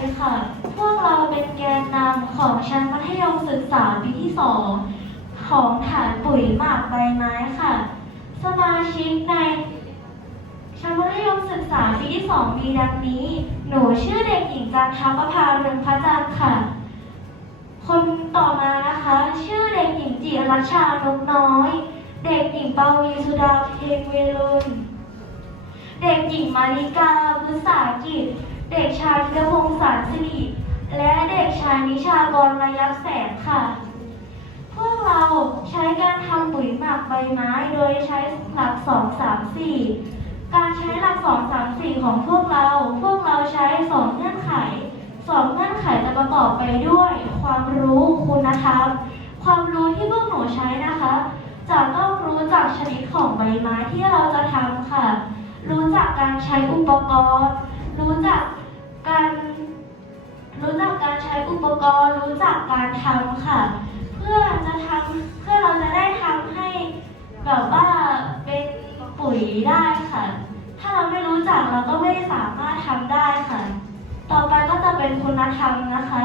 ดีค่ะ พวกเราเป็นแกนนำของชั้นมัธยมศึกษาปีที่สองของฐานปุ๋ยหมากใบไม้ค่ะ สมาชิกในชั้นมัธยมศึกษาปีที่สองมีดังนี้ หนูชื่อเด็กหญิงจันทประภาเรืองพระจันทร์ค่ะ คนต่อมานะคะ ชื่อเด็กหญิงจิรัชชานกน้อย เด็กหญิงปาวีสุดาเทงเวรุนเด็กหญิงมาริกาพุษากิจ เด็กชายธีรพงษ์สารสิริและเด็กชายนิชากรระยับแสงค่ะ พวกเราใช้การทำปุ๋ยหมักใบไม้โดยใช้หลัก 2 3 4 การใช้หลัก 2 3 4 ของพวกเรา พวกเราใช้ 2 เงื่อนไข 2 เงื่อนไขจะประกอบไปด้วย ความรู้คุณธรรมความรู้ที่พวกหนูใช้นะคะ จะต้องรู้จักชนิดของใบไม้ที่เราจะทำค่ะ รู้จักการใช้อุปกรณ์ รู้จัก การรู้จักการใช้อุปกรณ์ รู้จักการทำค่ะ เพื่อจะทำเพื่อเราจะได้ทำให้แบบว่าเป็นปุ๋ยได้ค่ะ ถ้าเราไม่รู้จักเราก็ไม่สามารถทำได้ค่ะ ต่อไปก็จะเป็นคุณธรรมนะคะ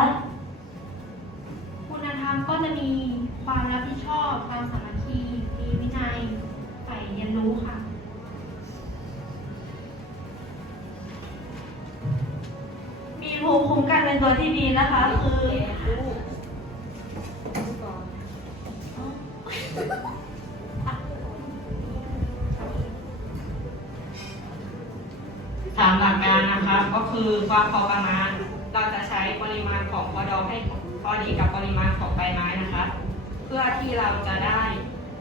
มิคุ้มกันเป็นตัวที่ดีนะคะ คือสามหลักการนะครับก็คือความพอประมาณ เราจะใช้ปริมาณของพอดอให้พอดีกับปริมาณของใบไม้นะครับเพื่อที่เราจะได้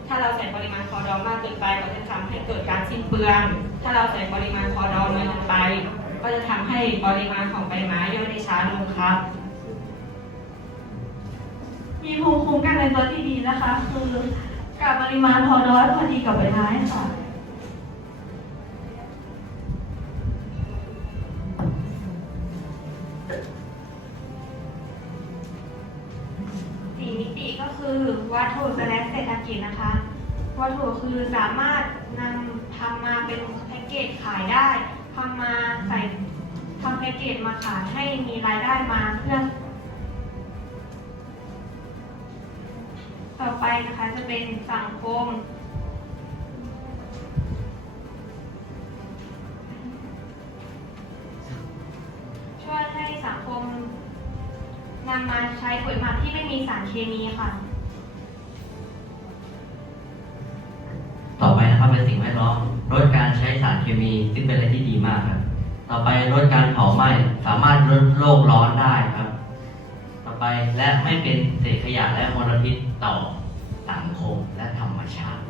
ถ้าเราใส่ปริมาณพอดอมากเกินไปก็จะทำให้เกิดการสิ้นเปลือง ถ้าเราใส่ปริมาณพอดอน้อยลงไป จะทำให้ปริมาณของใบไม้ย่อยได้ช้าลงครับ มีภูมิคุ้มกันเป็นตัวที่ดีนะคะ คือกับปริมาณพอน้อยพอดีกับใบไม้ค่ะ สี่มิติก็คือวัตถุและเศรษฐกิจนะคะ วัตถุคือสามารถนำทำมาเป็นแพ็กเกจขายได้ทำมา แพ็กเกจมาขายให้มีรายได้มาเพื่อต่อไปนะคะจะเป็นสังคม ช่วยให้สังคมนำมาใช้ปุ๋ยหมักที่ไม่มีสารเคมีค่ะ ต่อไปนะครับเป็นสิ่งแวดล้อมลดการใช้สารเคมีซึ่งเป็นอะไรที่ดีมากครับ ต่อไปลดการเผาไหม้สามารถลดโลกร้อนได้ครับ ต่อไปและไม่เป็นเศษขยะและมลพิษต่อสังคมและธรรมชาติ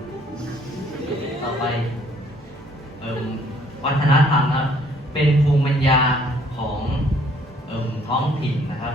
ต่อไปวัฒนธรรมนะเป็นภูมิปัญญาของเอิ่มท้องถิ่นนะครับ